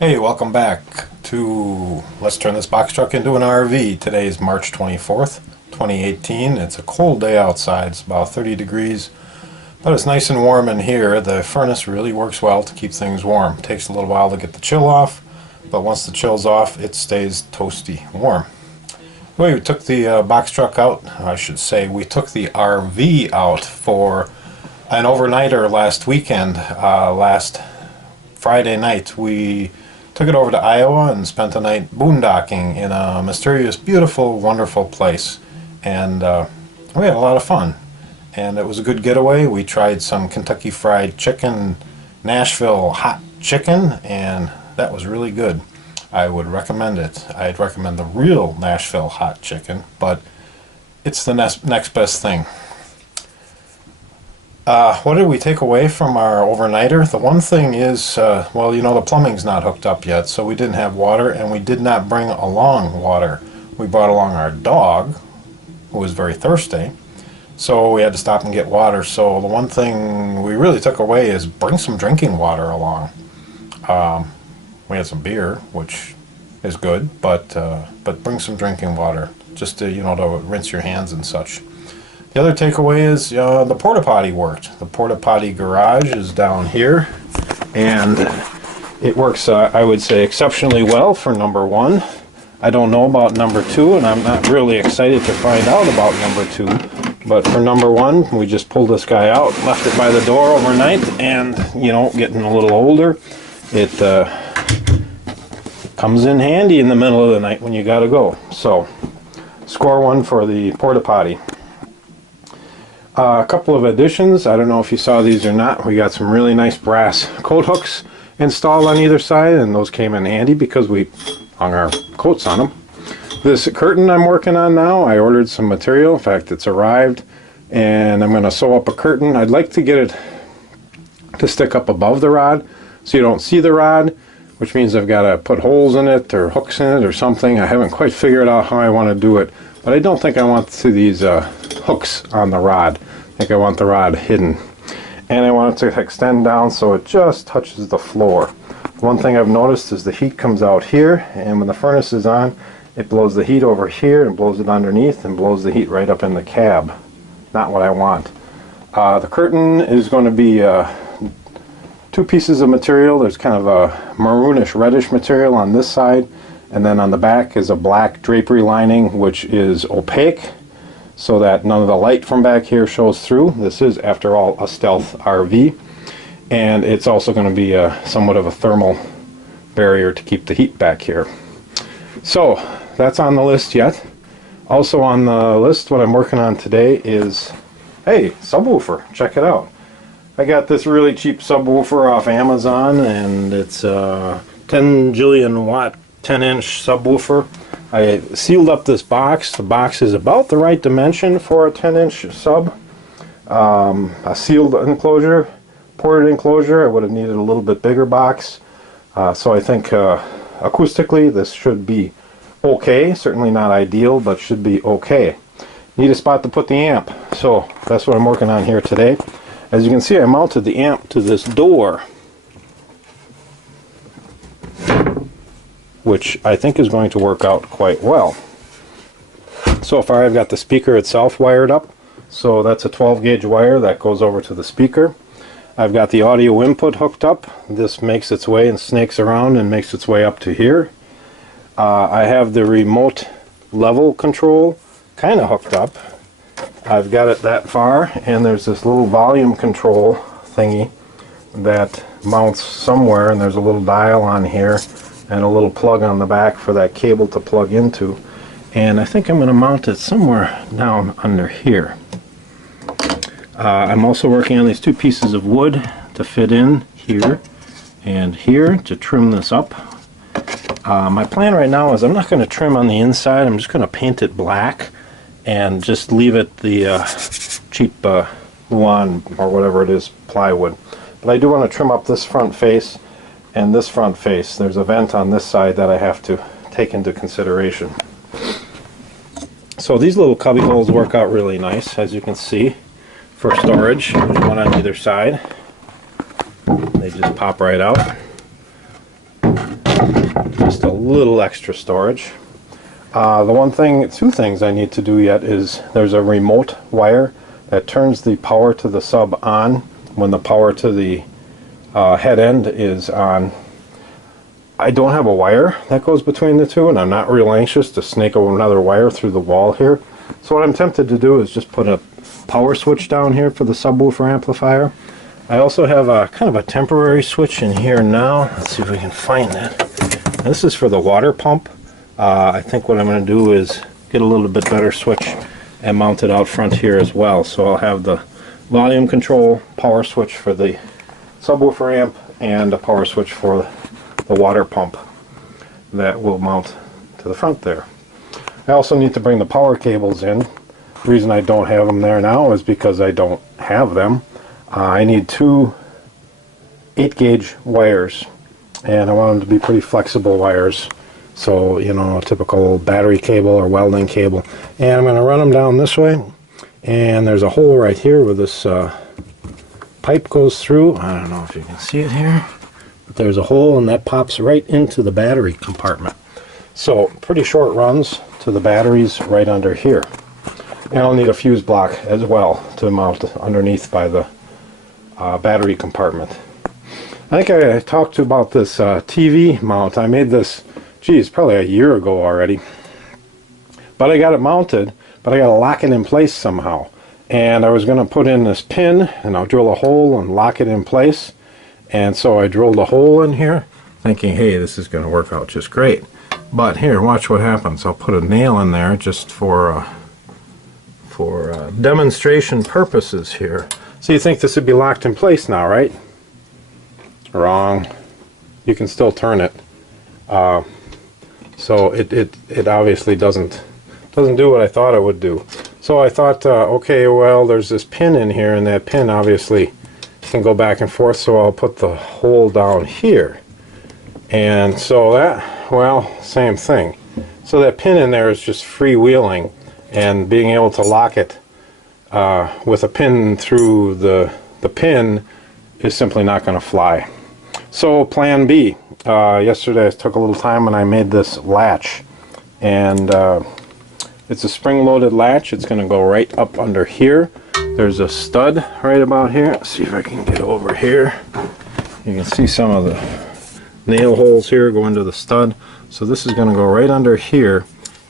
Hey, welcome back to Let's Turn This Box Truck into an RV. Today is March 24th, 2018. It's a cold day outside. It's about 30 degrees, but it's nice and warm in here. The furnace really works well to keep things warm. It takes a little while to get the chill off, but once the chill's off, it stays toasty warm. Anyway, we took the box truck out. I should say we took the RV out for an overnighter last weekend. Last Friday night, we took it over to Iowa and spent a night boondocking in a mysterious, beautiful, wonderful place. And we had a lot of fun. And it was a good getaway. We tried some Kentucky Fried Chicken, Nashville hot chicken, and that was really good. I would recommend it. I'd recommend the real Nashville hot chicken, but it's the next best thing. What did we take away from our overnighter? The one thing is, well, you know, the plumbing's not hooked up yet, so we didn't have water, and we did not bring along water. We brought along our dog, who was very thirsty, so we had to stop and get water. So the one thing we really took away is bring some drinking water along. We had some beer, which is good, but bring some drinking water, just to, you know, to rinse your hands and such. The other takeaway is the porta-potti worked. The porta-potti garage is down here, and it works, I would say, exceptionally well for number one. I don't know about number two, and I'm not really excited to find out about number two. But for number one, we just pulled this guy out, left it by the door overnight, and, you know, getting a little older, it comes in handy in the middle of the night when you gotta go. So, score one for the porta-potti. A couple of additions. I don't know if you saw these or not. We got some really nice brass coat hooks installed on either side, and those came in handy because we hung our coats on them. This curtain I'm working on now, I ordered some material. In fact, it's arrived, and I'm going to sew up a curtain. I'd like to get it to stick up above the rod so you don't see the rod, which means I've got to put holes in it or hooks in it or something. I haven't quite figured out how I want to do it, but I don't think I want to these hooks on the rod. I think I want the rod hidden, and I want it to extend down so it just touches the floor. One thing I've noticed is the heat comes out here, and when the furnace is on, it blows the heat over here and blows it underneath and blows the heat right up in the cab. Not what I want. The curtain is going to be two pieces of material. There's kind of a maroonish reddish material on this side, and then on the back is a black drapery lining which is opaque, so that none of the light from back here shows through. This is, after all, a stealth RV, and it's also going to be somewhat of a thermal barrier to keep the heat back here. So that's on the list yet. Also on the list, what I'm working on today is, hey, subwoofer, check it out. I got this really cheap subwoofer off Amazon, and it's a 10 jillion watt 10-inch subwoofer. I sealed up this box. The box is about the right dimension for a 10-inch sub. A sealed enclosure, ported enclosure. I would have needed a little bit bigger box. So I think acoustically this should be okay. Certainly not ideal, but should be okay. Need a spot to put the amp. So that's what I'm working on here today. As you can see, I mounted the amp to this door, which I think is going to work out quite well. So far I've got the speaker itself wired up, so that's a 12 gauge wire that goes over to the speaker. I've got the audio input hooked up. This makes its way and snakes around and makes its way up to here. I have the remote level control kind of hooked up. I've got it that far, and there's this little volume control thingy that mounts somewhere, and there's a little dial on here and a little plug on the back for that cable to plug into, and I think I'm going to mount it somewhere down under here. I'm also working on these two pieces of wood to fit in here and here to trim this up. My plan right now is I'm not going to trim on the inside. I'm just going to paint it black and just leave it the cheap Luan or whatever it is plywood. But I do want to trim up this front face and this front face. There's a vent on this side that I have to take into consideration. So these little cubby holes work out really nice, as you can see, for storage. There's one on either side. They just pop right out. Just a little extra storage. Two things I need to do yet is there's a remote wire that turns the power to the sub on when the power to the head end is on. I don't have a wire that goes between the two, and I'm not real anxious to snake another wire through the wall here. So what I'm tempted to do is just put a power switch down here for the subwoofer amplifier. I also have a kind of a temporary switch in here now. Let's see if we can find that. This is for the water pump. I think what I'm going to do is get a little bit better switch and mount it out front here as well. So I'll have the volume control power switch for the subwoofer amp and a power switch for the water pump that will mount to the front there. I also need to bring the power cables in. The reason I don't have them there now is because I don't have them. I need two 8-gauge wires, and I want them to be pretty flexible wires. So, you know, a typical battery cable or welding cable. And I'm going to run them down this way. And there's a hole right here where this pipe goes through. I don't know if you can see it here. But there's a hole, and that pops right into the battery compartment. So, pretty short runs to the batteries right under here. And I'll need a fuse block as well to mount underneath by the battery compartment. I think I talked to you about this TV mount. I made this, geez, probably a year ago already. But I got it mounted, but I got to lock it in place somehow. And I was going to put in this pin, and I'll drill a hole and lock it in place. And so I drilled a hole in here, thinking, hey, this is going to work out just great. But here, watch what happens. I'll put a nail in there just for demonstration purposes here. So you think this would be locked in place now, right? Wrong. You can still turn it. So it obviously doesn't do what I thought it would do. So I thought, okay, well, there's this pin in here, and that pin obviously can go back and forth, so I'll put the hole down here. And so that, well, same thing. So that pin in there is just freewheeling, and being able to lock it with a pin through the pin is simply not going to fly. So plan B. Yesterday I took a little time and I made this latch, and it's a spring-loaded latch. It's going to go right up under here. There's a stud right about here. Let's see if I can get over here. You can see some of the nail holes here go into the stud. So this is going to go right under here,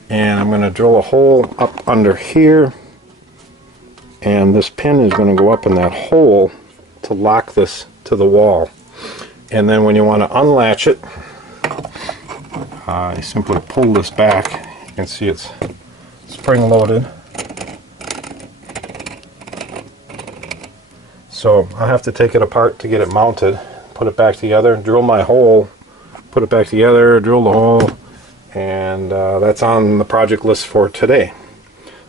and I'm going to drill a hole up under here, and this pin is going to go up in that hole to lock this to the wall. And then when you want to unlatch it, you simply pull this back. You can see it's spring loaded. So I have to take it apart to get it mounted, put it back together, drill my hole, put it back together, drill the hole, and that's on the project list for today.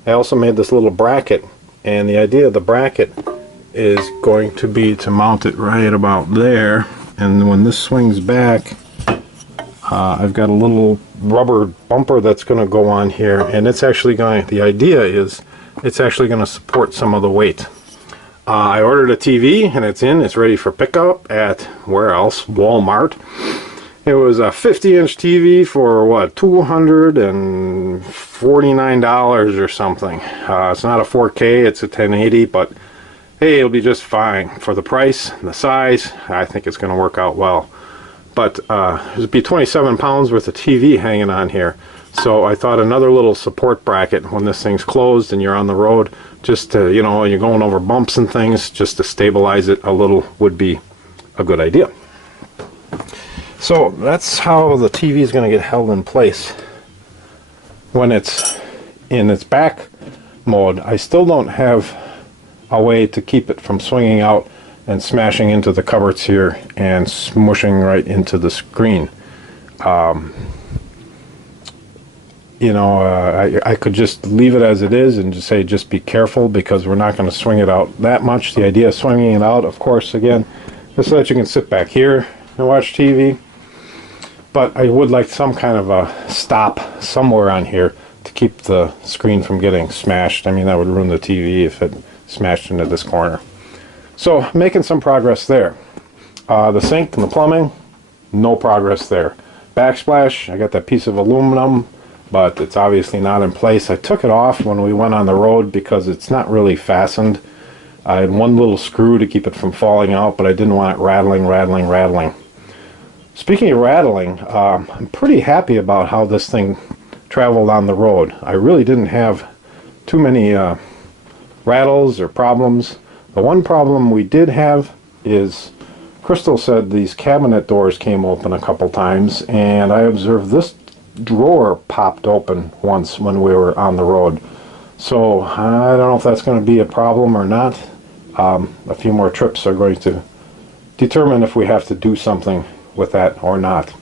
I also made this little bracket, and the idea of the bracket is going to be to mount it right about there, and when this swings back, I've got a little rubber bumper that's going to go on here, and it's actually going, the idea is it's actually going to support some of the weight. I ordered a TV, and it's ready for pickup at, where else? Walmart. It was a 50-inch TV for, what, $249 or something. It's not a 4K, it's a 1080, but hey, it'll be just fine. For the price and the size, I think it's going to work out well. But there'll be 27 pounds worth of TV hanging on here. So I thought another little support bracket when this thing's closed and you're on the road, just to, you know, you're going over bumps and things, just to stabilize it a little would be a good idea. So that's how the TV is going to get held in place when it's in its back mode. I still don't have a way to keep it from swinging out and smashing into the cupboards here and smushing right into the screen. You know, I could just leave it as it is and just say just be careful, because we're not going to swing it out that much. The idea of swinging it out, of course, again, is so that you can sit back here and watch TV. But I would like some kind of a stop somewhere on here to keep the screen from getting smashed. I mean, that would ruin the TV if it smashed into this corner. So making some progress there. The sink and the plumbing, no progress there. backsplash. I got that piece of aluminum, but it's obviously not in place. I took it off when we went on the road because it's not really fastened. I had one little screw to keep it from falling out, but I didn't want it rattling. Speaking of rattling, I'm pretty happy about how this thing traveled on the road. I really didn't have too many rattles or problems. The one problem we did have is Crystal said these cabinet doors came open a couple times, and I observed this drawer popped open once when we were on the road. So I don't know if that's going to be a problem or not. A few more trips are going to determine if we have to do something with that or not.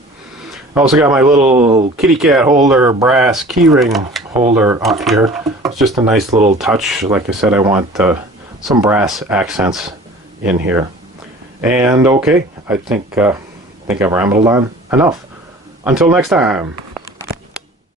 I also got my little kitty cat holder, brass keyring holder up here. It's just a nice little touch. Like I said, I want some brass accents in here. And okay, I think I've rambled on enough. Until next time.